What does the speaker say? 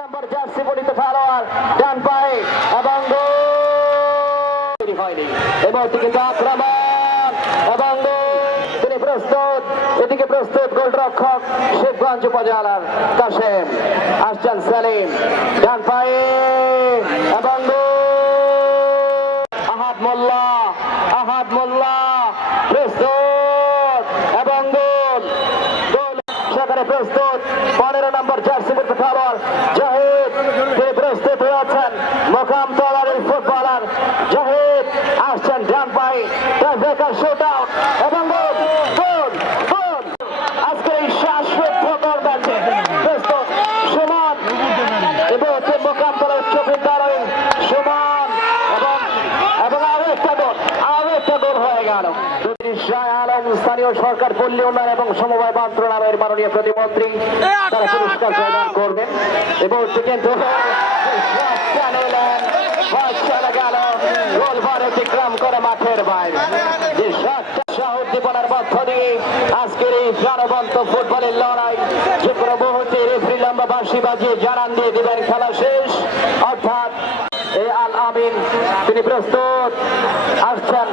নম্বর jersey পরিহিত খেলোয়াড় ডান পায়ে এবং হয়নি এবং কিন্তু আক্রমণ এবং তিনি প্রস্তুত। এদিকে প্রস্তুত গোলরক্ষক শিবগঞ্জ উপজেলার কাশেম আসছেন সেলিম ডান পায়ে এবং আহাদ মোল্লা প্রস্তুত এবং গোল সেখানে প্রস্তুত 15 নম্বর জার্সি পরিহিত খেলোয়াড় জাহিদ তিনি প্রস্তুত হয়েছেন মোকাম তলারের ফুটবলার জাহিদ আসছেন ডান পায়ে টাইব্রেকার শুট আউট এবং গোল আজকের এই শ্বাসরুদ্ধকর ম্যাচে প্রস্তুত সুমন এবং মোকাম তলার উচ্চবিদ্যালয় সুমন এবং আরো একটা গোল হয়ে গেল। আলম স্থানীয় সরকার পল্লী উন্নয়ন এবং সমবায় মন্ত্রণালয়ের মাননীয় প্রতিমন্ত্রী তারা পুরস্কার প্রদান করবেন এবং কিন্তু গোলবার অতিক্রম করে মাঠের বাইরে যে উদ্দীপনার মধ্য দিয়ে আজকের এই প্রাণবন্ত ফুটবলের লড়াই যে কোনো মুহূর্তে রেফারি লম্বা বাঁশি বাজিয়ে জানান দিয়ে দিবেন খেলা শেষ। অর্থাৎ এই আল আমিন তিনি প্রস্তুত আসছেন